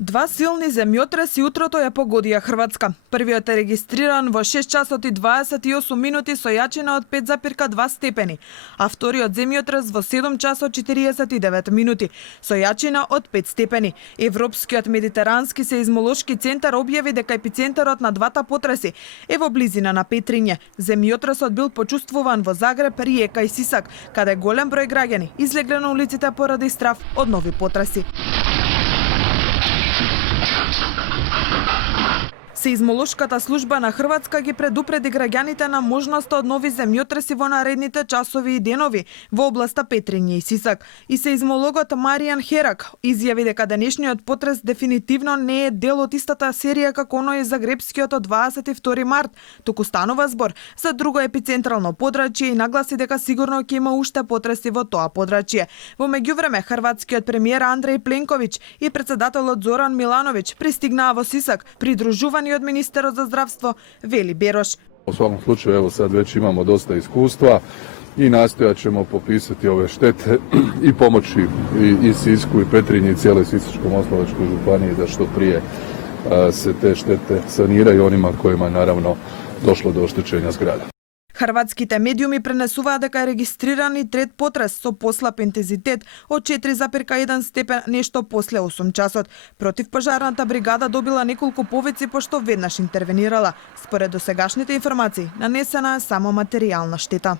Два силни земјотреси утрото ја погодија Хрватска. Првиот е регистриран во 6 часот и 28 минути со јачина од 5,2 степени, а вториот земјотрес во 7 часот 49 минути со јачина од 5 степени. Европскиот медитерански сеизмолошки центар објави дека епицентарот на двата потреси е во близина на Петринје. Земјотресот бил почувствуван во Загреб, Риека и Сисак, каде голем број граѓани излегле на улиците поради страв од нови потреси. Сеизмолошката служба на Хрватска ги предупреди граѓаните на можноста од нови земјотреси во наредните часови и денови во областа Петринје и Сисак. И сеизмологот Маријан Херак изјави дека денешниот потрес дефинитивно не е дел од истата серија како оној загребскиот од 22 март, туку станува збор за друго епицентрално подрачје и нагласи дека сигурно ќе има уште потреси во тоа подрачје. Во меѓувреме, хрватскиот премиер Андреј Пленковиќ и председателот Зоран Милановиќ пристигнаа во Сисак, придружувани од министерот за здравство Вели Берош. U svakom slučaju, evo sad već imamo dosta iskustva i nastojat ćemo popisati ove štete i pomoći i Sisku i Petrinji i cijeloj Sisačko-moslavačkoj županiji da što prije se te štete saniraju onima kojima je naravno došlo do oštećenja zgrada. Хрватските медиуми пренесуваат дека е регистриран и трет потрес со послаб интензитет од 4,1 степен нешто после 8 часот. Противпожарната бригада добила неколку повици пошто веднаш интервенирала. Според досегашните информации, нанесена е само материјална штета.